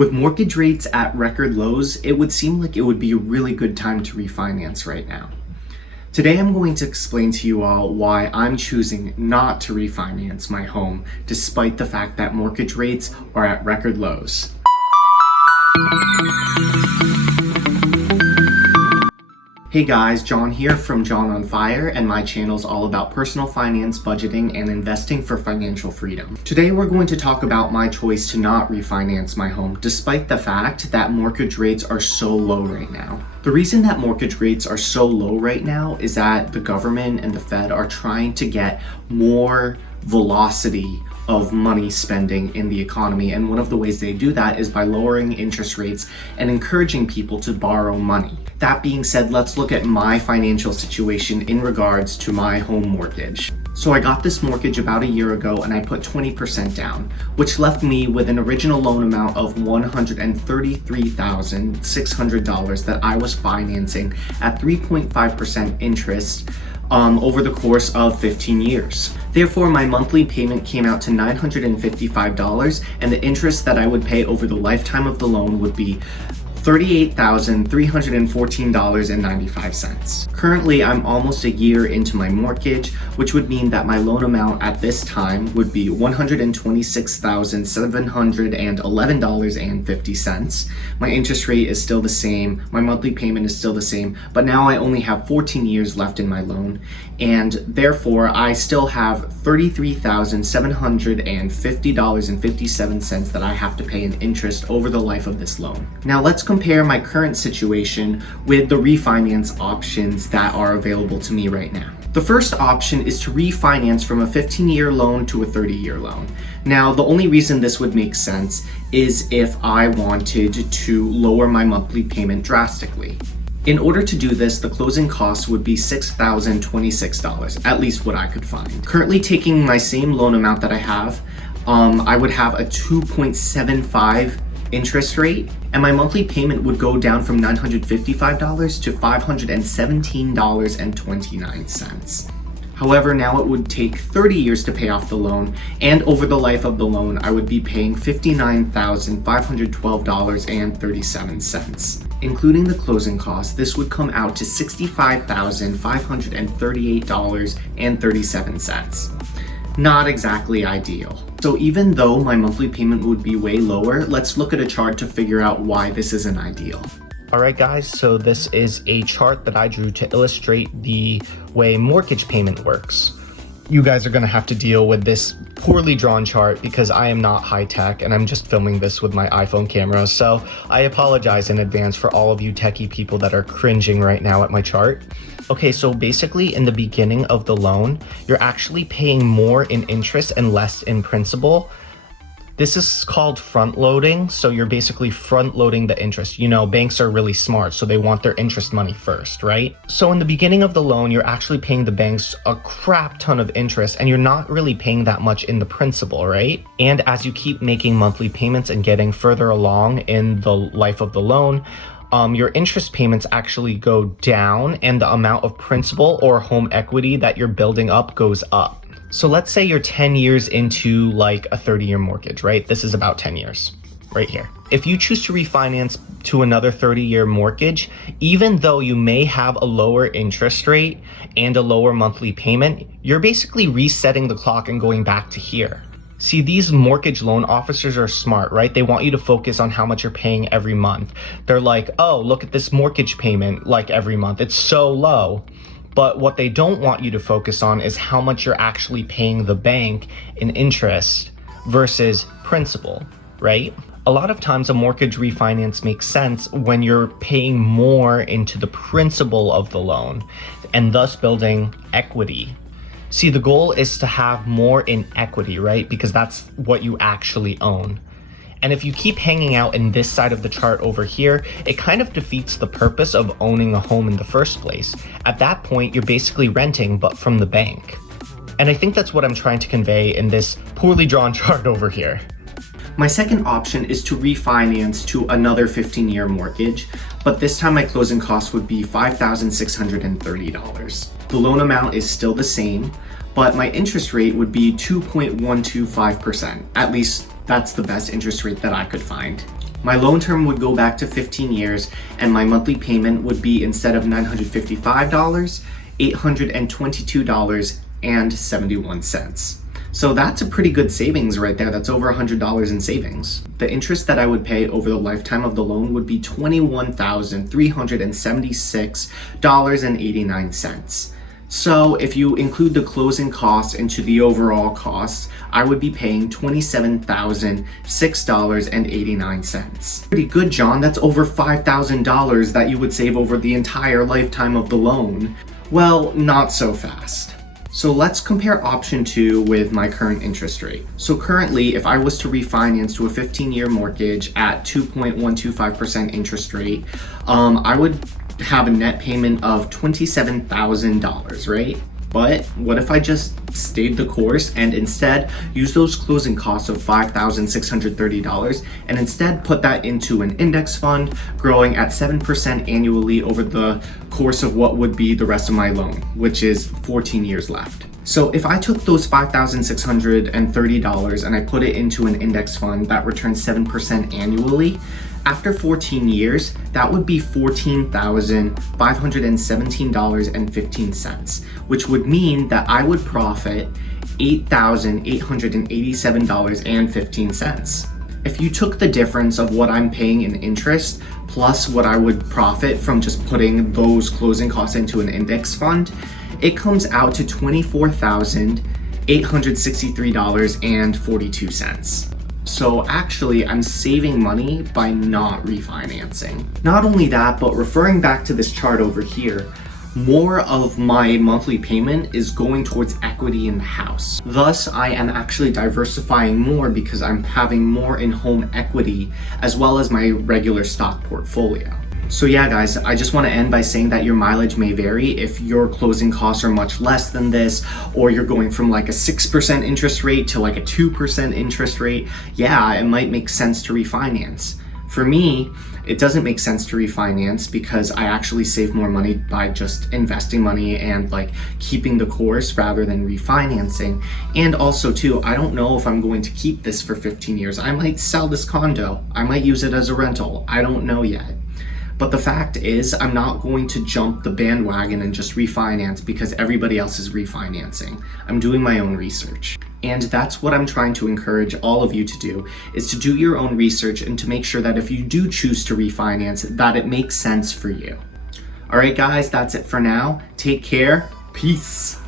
With mortgage rates at record lows, it would seem like it would be a really good time to refinance right now. Today I'm going to explain to you all why I'm choosing not to refinance my home despite the fact that mortgage rates are at record lows. Hey guys, John here from John on Fire, and my channel is all about personal finance, budgeting, and investing for financial freedom. Today we're going to talk about my choice to not refinance my home despite the fact that mortgage rates are so low right now. The reason that mortgage rates are so low right now is that the government and the Fed are trying to get more velocity of money spending in the economy, and one of the ways they do that is by lowering interest rates and encouraging people to borrow money. That being said, let's look at my financial situation in regards to my home mortgage. So I got this mortgage about a year ago and I put 20% down, which left me with an original loan amount of $133,600 that I was financing at 3.5% interest over the course of 15 years. Therefore, my monthly payment came out to $955, and the interest that I would pay over the lifetime of the loan would be $38,314.95. Currently, I'm almost a year into my mortgage, which would mean that my loan amount at this time would be $126,711.50. My interest rate is still the same, my monthly payment is still the same, but now I only have 14 years left in my loan, and therefore I still have $33,750.57 that I have to pay in interest over the life of this loan. Now let's compare my current situation with the refinance options that are available to me right now. The first option is to refinance from a 15-year loan to a 30-year loan. Now, the only reason this would make sense is if I wanted to lower my monthly payment drastically. In order to do this, the closing cost would be $6,026, at least what I could find. Currently taking my same loan amount that I have, I would have a 2.75 interest rate, and my monthly payment would go down from $955 to $517.29. However, now it would take 30 years to pay off the loan, and over the life of the loan, I would be paying $59,512.37. Including the closing costs, this would come out to $65,538.37. Not exactly ideal. So even though my monthly payment would be way lower, let's look at a chart to figure out why this isn't ideal. Alright guys, so this is a chart that I drew to illustrate the way mortgage payment works. You guys are going to have to deal with this poorly drawn chart because I am not high tech and I'm just filming this with my iPhone camera, so I apologize in advance for all of you techie people that are cringing right now at my chart. Okay, so basically in the beginning of the loan, you're actually paying more in interest and less in principal. This is called front loading, so you're basically front loading the interest. You know, banks are really smart, so they want their interest money first, right? So in the beginning of the loan, you're actually paying the banks a crap ton of interest, and you're not really paying that much in the principal, right? And as you keep making monthly payments and getting further along in the life of the loan, your interest payments actually go down, and the amount of principal or home equity that you're building up goes up. So let's say you're 10 years into like a 30-year mortgage, right? This is about 10 years right here. If you choose to refinance to another 30-year mortgage, even though you may have a lower interest rate and a lower monthly payment, you're basically resetting the clock and going back to here. See, these mortgage loan officers are smart, right? They want you to focus on how much you're paying every month. They're like, oh, look at this mortgage payment like every month. It's so low. But what they don't want you to focus on is how much you're actually paying the bank in interest versus principal, right? A lot of times a mortgage refinance makes sense when you're paying more into the principal of the loan and thus building equity. See, the goal is to have more in equity, right? Because that's what you actually own. And if you keep hanging out in this side of the chart over here, it kind of defeats the purpose of owning a home in the first place. At that point, you're basically renting, but from the bank. And I think that's what I'm trying to convey in this poorly drawn chart over here. My second option is to refinance to another 15-year mortgage, but this time my closing cost would be $5,630. The loan amount is still the same, but my interest rate would be 2.125%. At least that's the best interest rate that I could find. My loan term would go back to 15 years, and my monthly payment would be, instead of $955, $822.71. So that's a pretty good savings right there. That's over $100 in savings. The interest that I would pay over the lifetime of the loan would be $21,376.89. So if you include the closing costs into the overall cost, I would be paying $27,006.89. Pretty good, John. That's over $5,000 that you would save over the entire lifetime of the loan. Well, not so fast. So let's compare option 2 with my current interest rate. So currently, if I was to refinance to a 15-year mortgage at 2.125% interest rate, I would have a net payment of $27,000, right? But what if I just stayed the course and instead use those closing costs of $5,630 and instead put that into an index fund growing at 7% annually over the course of what would be the rest of my loan, which is 14 years left. So if I took those $5,630 and I put it into an index fund that returns 7% annually, after 14 years, that would be $14,517.15, which would mean that I would profit $8,887.15. If you took the difference of what I'm paying in interest plus what I would profit from just putting those closing costs into an index fund, it comes out to $24,863.42. So actually, I'm saving money by not refinancing. Not only that, but referring back to this chart over here, more of my monthly payment is going towards equity in the house. Thus, I am actually diversifying more because I'm having more in home equity as well as my regular stock portfolio. So yeah, guys, I just want to end by saying that your mileage may vary. If your closing costs are much less than this, or you're going from like a 6% interest rate to like a 2% interest rate, yeah, it might make sense to refinance. For me, it doesn't make sense to refinance because I actually save more money by just investing money and like keeping the course rather than refinancing. And also too, I don't know if I'm going to keep this for 15 years. I might sell this condo. I might use it as a rental. I don't know yet. But the fact is, I'm not going to jump the bandwagon and just refinance because everybody else is refinancing. I'm doing my own research. And that's what I'm trying to encourage all of you to do, is to do your own research and to make sure that if you do choose to refinance, that it makes sense for you. All right, guys, that's it for now. Take care. Peace.